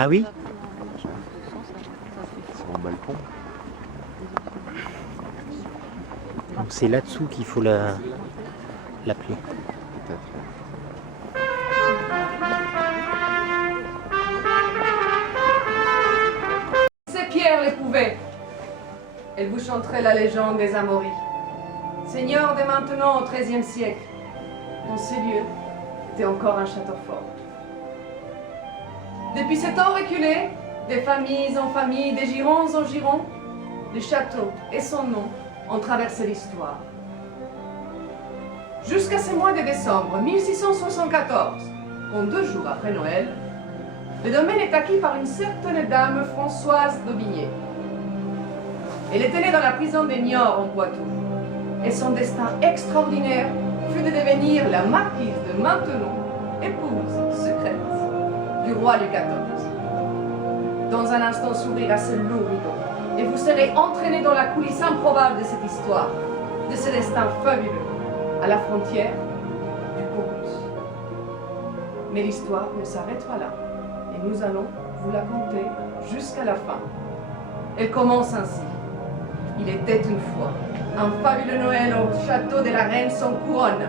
Ah oui? C'est mon balcon. Donc c'est là-dessous qu'il faut l'appeler. Peut-être. C'est Pierre l'éprouvé. Elle vous chanterait la légende des Amaury. Seigneur dès maintenant au XIIIe siècle, en ces lieux était encore un château fort. Depuis ce temps reculé, des familles en familles, des girons en girons, le château et son nom ont traversé l'histoire. Jusqu'à ce mois de décembre 1674, en 2 jours après Noël, le domaine est acquis par une certaine dame Françoise d'Aubigné. Elle était née dans la prison des Niort en Poitou, et son destin extraordinaire fut de devenir la marquise de Maintenon, épouse secrète du roi Louis XIV. Dans un instant s'ouvrira ce lourd rideau, et vous serez entraînés dans la coulisse improbable de cette histoire, de ce destin fabuleux, à la frontière du conte. Mais l'histoire ne s'arrête pas là, et nous allons vous la conter jusqu'à la fin. Elle commence ainsi. Il était une fois un fabuleux Noël au château de la reine sans couronne.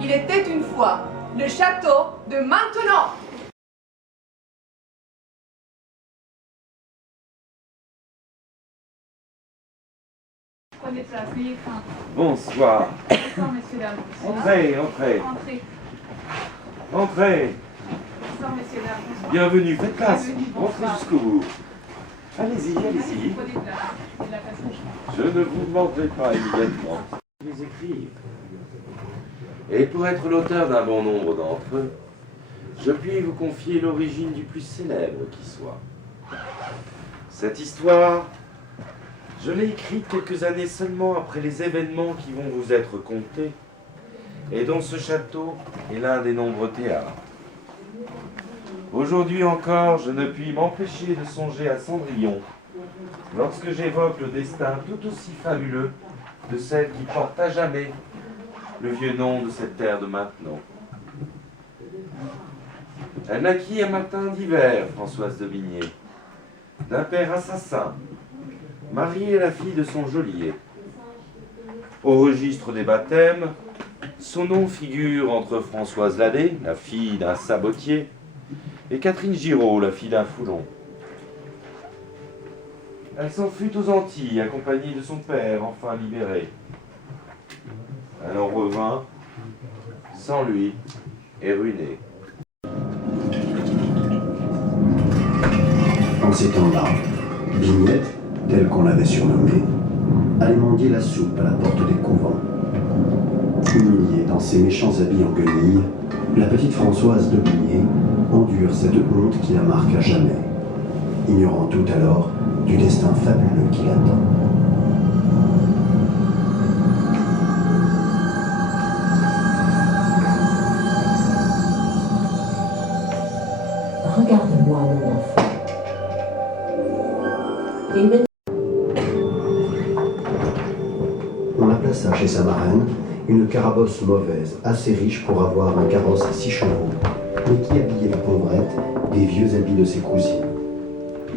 Il était une fois le château de Maintenon. Prenez place, n'ayez crainte. Bonsoir. Bonsoir, messieurs, dames. Entrez, entrez. Entrez. Entrez. Bonsoir, messieurs, dames. Bonsoir. Bienvenue, faites place. Bienvenue, Entrez bonsoir. jusqu'au bout. Allez-y, Allez, allez-y. prenez place. C'est de la passage. Je ne vous demanderai pas immédiatement. Les écrire. Et pour être l'auteur d'un bon nombre d'entre eux, je puis vous confier l'origine du plus célèbre qui soit. Cette histoire, je l'ai écrite quelques années seulement après les événements qui vont vous être contés, et dont ce château est l'un des nombreux théâtres. Aujourd'hui encore, je ne puis m'empêcher de songer à Cendrillon, lorsque j'évoque le destin tout aussi fabuleux de celle qui porte à jamais le vieux nom de cette terre de Maintenon. Elle naquit un matin d'hiver, Françoise d'Aubigné, d'un père assassin, mariée à la fille de son geôlier. Au registre des baptêmes, son nom figure entre Françoise Lallet, la fille d'un sabotier, et Catherine Giraud, la fille d'un foulon. Elle s'enfuit aux Antilles, accompagnée de son père, enfin libéré. Elle en revint, sans lui, et ruinée. En ces temps-là, Bignette, telle qu'on l'avait surnommée, allait mendier la soupe à la porte des couvents. Humiliée dans ses méchants habits en guenilles, la petite Françoise d'Aubigné endure cette honte qui la marque à jamais, ignorant tout alors du destin fabuleux qui l'attend. Regarde-moi, mon enfant. Et maintenant... On la plaça chez sa marraine, une carabosse mauvaise, assez riche pour avoir un carrosse à 6 chevaux, mais qui habillait la pauvrette des vieux habits de ses cousines.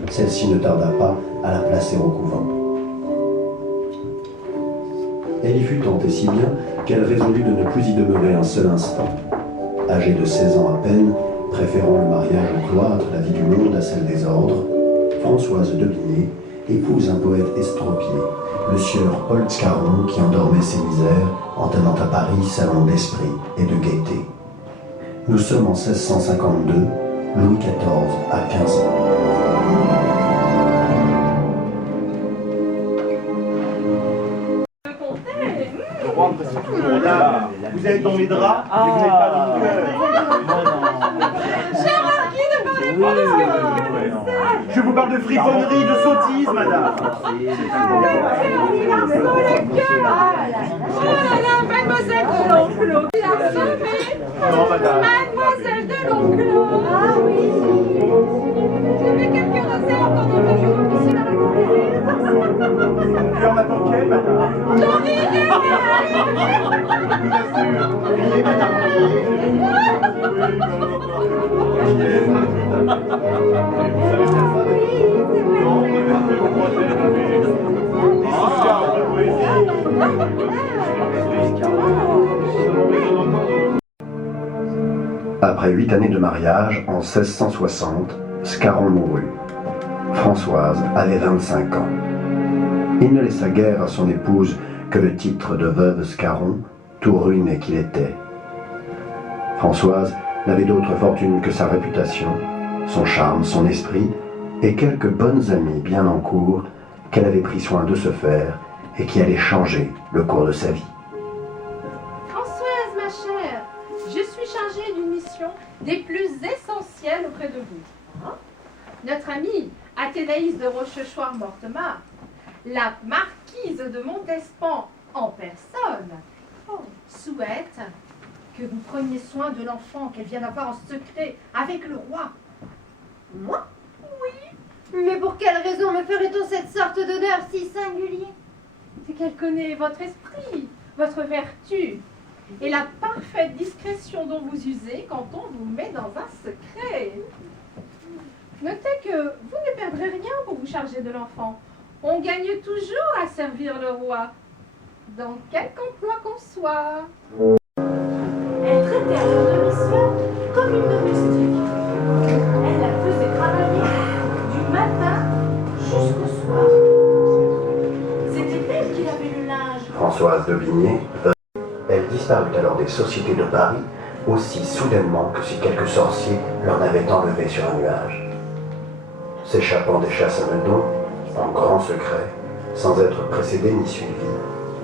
Celle-ci ne tarda pas à la placer au couvent. Elle y fut tentée si bien qu'elle résolut de ne plus y demeurer un seul instant. Âgée de 16 ans à peine, préférant le mariage au cloître, la vie du monde à celle des ordres, Françoise d'Aubigné épouse un poète estropié, le sieur Paul Scarron, qui endormait ses misères en tenant à Paris salon d'esprit et de gaieté. Nous sommes en 1652, Louis XIV a 15 ans. Le roi apprécie toujours là. Vous êtes dans les draps, mais vous n'êtes pas dans le cœur. Cher marquis de parler pour Je vous parle de friponnerie, de sottises, madame. Mademoiselle de l'Enclos qui a sauvé Non, madame. Mademoiselle de l'Enclos. Ah oui. J'avais quelques réserves quand on fait le officiel à la cour. Tu en attends quelle, madame? J'en ai Je vous assure. Riez, madame, riez. Après 8 années de mariage, en 1660, Scarron mourut. Françoise avait 25 ans. Il ne laissa guère à son épouse que le titre de veuve Scarron, tout ruiné qu'il était. Françoise n'avait d'autre fortune que sa réputation, son charme, son esprit et quelques bonnes amies bien en cours qu'elle avait pris soin de se faire et qui allaient changer le cours de sa vie. Françoise, ma chère, je suis chargée d'une mission des plus essentielles auprès de vous. Notre amie Athénaïs de Rochechouart-Mortemart, la marquise de Montespan en personne, souhaite que vous preniez soin de l'enfant qu'elle vient d'avoir en secret avec le roi. Moi? Oui. Mais pour quelle raison me ferait-on cette sorte d'honneur si singulier? C'est qu'elle connaît votre esprit, votre vertu et la parfaite discrétion dont vous usez quand on vous met dans un secret. Notez que vous ne perdrez rien pour vous charger de l'enfant. On gagne toujours à servir le roi, dans quelque emploi qu'on soit. Elle traitait à leur demi-sœur comme une domestique. Elle la faisait travailler du matin jusqu'au soir. C'était elle qui lavait le linge. Françoise d'Aubigné, elle disparut alors des sociétés de Paris aussi soudainement que si quelques sorciers l'en avaient enlevée sur un nuage. S'échappant des chasses à Meudon, en grand secret, sans être précédé ni suivi,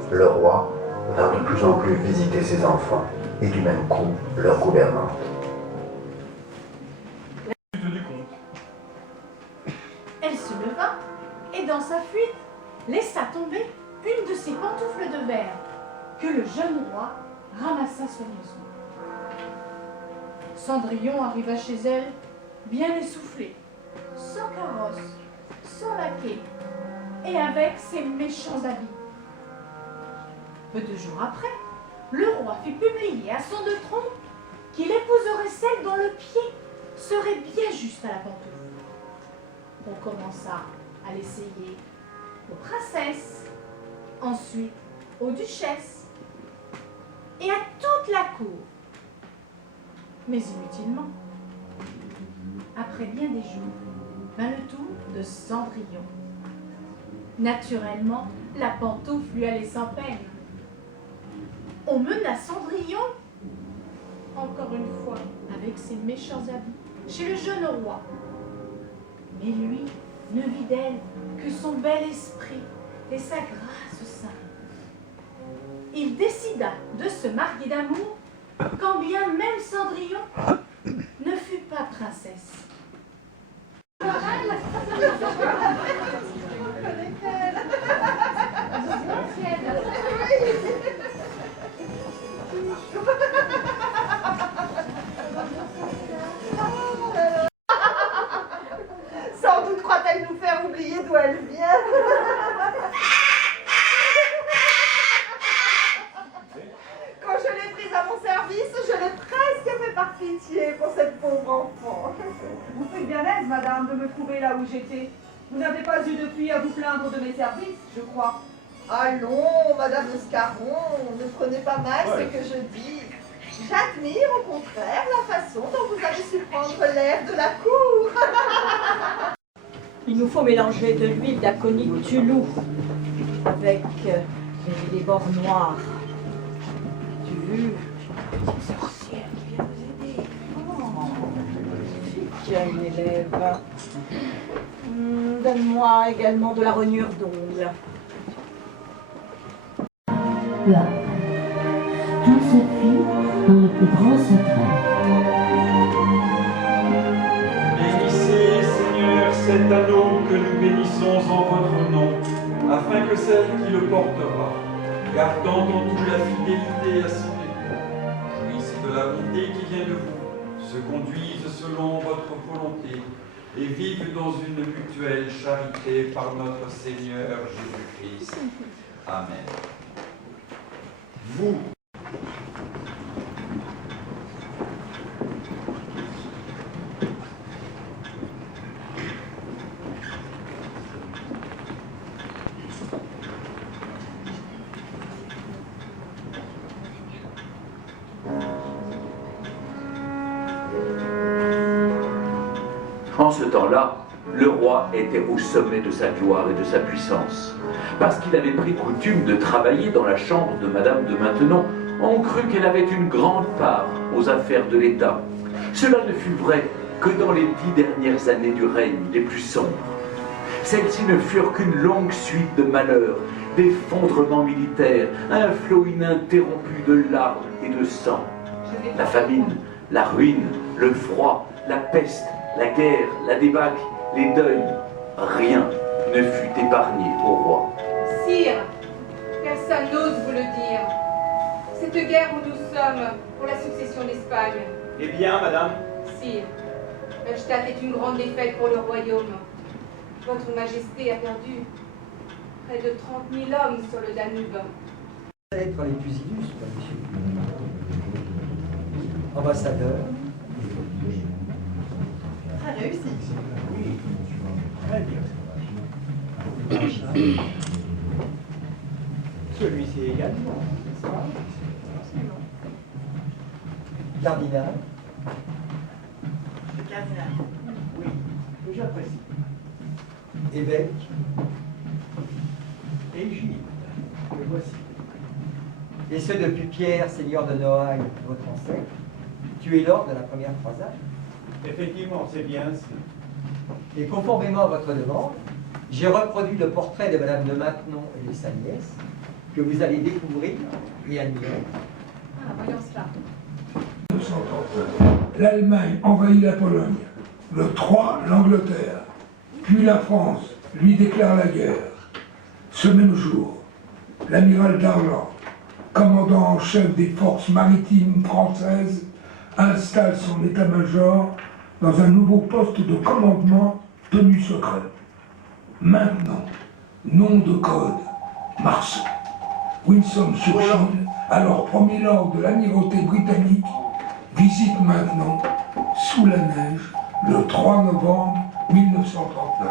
le roi vint de plus en plus visiter ses enfants et du même coup leur gouvernante. Elle se leva et dans sa fuite laissa tomber une de ses pantoufles de verre que le jeune roi ramassa soigneusement. Cendrillon arriva chez elle bien essoufflé, sans carrosse, sans laquais et avec ses méchants habits. Peu de jours après, le roi fit publier à son de trompe qu'il épouserait celle dont le pied serait bien juste à la pantoufle. On commença à l'essayer aux princesses, ensuite aux duchesses et à toute la cour. Mais inutilement. Après bien des jours, vint le tour de Cendrillon. Naturellement, la pantoufle lui allait sans peine. On mena Cendrillon, encore une fois, avec ses méchants habits, chez le jeune roi. Mais lui ne vit d'elle que son bel esprit et sa grâce sainte. Il décida de se marier d'amour, quand bien même Cendrillon ne fut pas princesse. Sans doute croit-elle nous faire oublier d'où elle vient. Quand je l'ai prise à mon service, je l'ai presque fait par pitié pour cette pauvre enfant. Vous faites bien aise, madame, de me trouver là où j'étais. Vous n'avez pas eu depuis à vous plaindre de mes services, je crois. Allons, madame de Scarron, ne prenez pas mal ce que je dis. J'admire au contraire la façon dont vous avez su prendre l'air de la cour. Il nous faut mélanger de l'huile d'aconite Tulou avec les bords noirs. Du sorcière qui vient nous aider. Qui a une élève. Donne-moi également de la rognure d'ongle. Peu après, tout se fit dans le plus grand secret. Bénissez, Seigneur, cet anneau que nous bénissons en votre nom, afin que celle qui le portera, gardant en toute la fidélité à son époux, jouisse de la bonté qui vient de vous, se conduise selon votre volonté et vive dans une mutuelle charité par notre Seigneur Jésus-Christ. Amen. Vous, ce temps-là, le roi était au sommet de sa gloire et de sa puissance. Parce qu'il avait pris coutume de travailler dans la chambre de Madame de Maintenon, on crut qu'elle avait une grande part aux affaires de l'État. Cela ne fut vrai que dans les 10 dernières années du règne les plus sombres. Celles-ci ne furent qu'une longue suite de malheurs, d'effondrements militaires, un flot ininterrompu de larmes et de sang. La famine, la ruine, le froid, la peste, la guerre, la débâcle, les deuils, rien ne fut épargné au roi. Sire, personne n'ose vous le dire. Cette guerre où nous sommes pour la succession d'Espagne. Eh bien, madame? Sire, Neustadt est une grande défaite pour le royaume. Votre Majesté a perdu près de 30 000 hommes sur le Danube. Être les plus illustres, monsieur. Ambassadeur. Très réussi. Oui, très bien. Celui-ci également, n'est-ce pas? Cardinal. Le cardinal. Oui, que j'apprécie. Évêque. Et Gilles, le voici. Et ce depuis Pierre, seigneur de Noailles, votre ancêtre. Tu es lors de la première croisade. Effectivement, c'est bien ça. Et conformément à votre demande, j'ai reproduit le portrait de Madame de Maintenon et de sa nièce, que vous allez découvrir et admirer. Ah, voyons cela. L'Allemagne envahit la Pologne. Le 3, l'Angleterre. Puis la France lui déclare la guerre. Ce même jour, l'amiral Darlan, commandant en chef des forces maritimes françaises, installe son état-major dans un nouveau poste de commandement tenu secret. Maintenant, nom de code, Marceau. Winston Churchill, alors premier lord de l'amirauté britannique, visite maintenant, sous la neige, le 3 novembre 1939.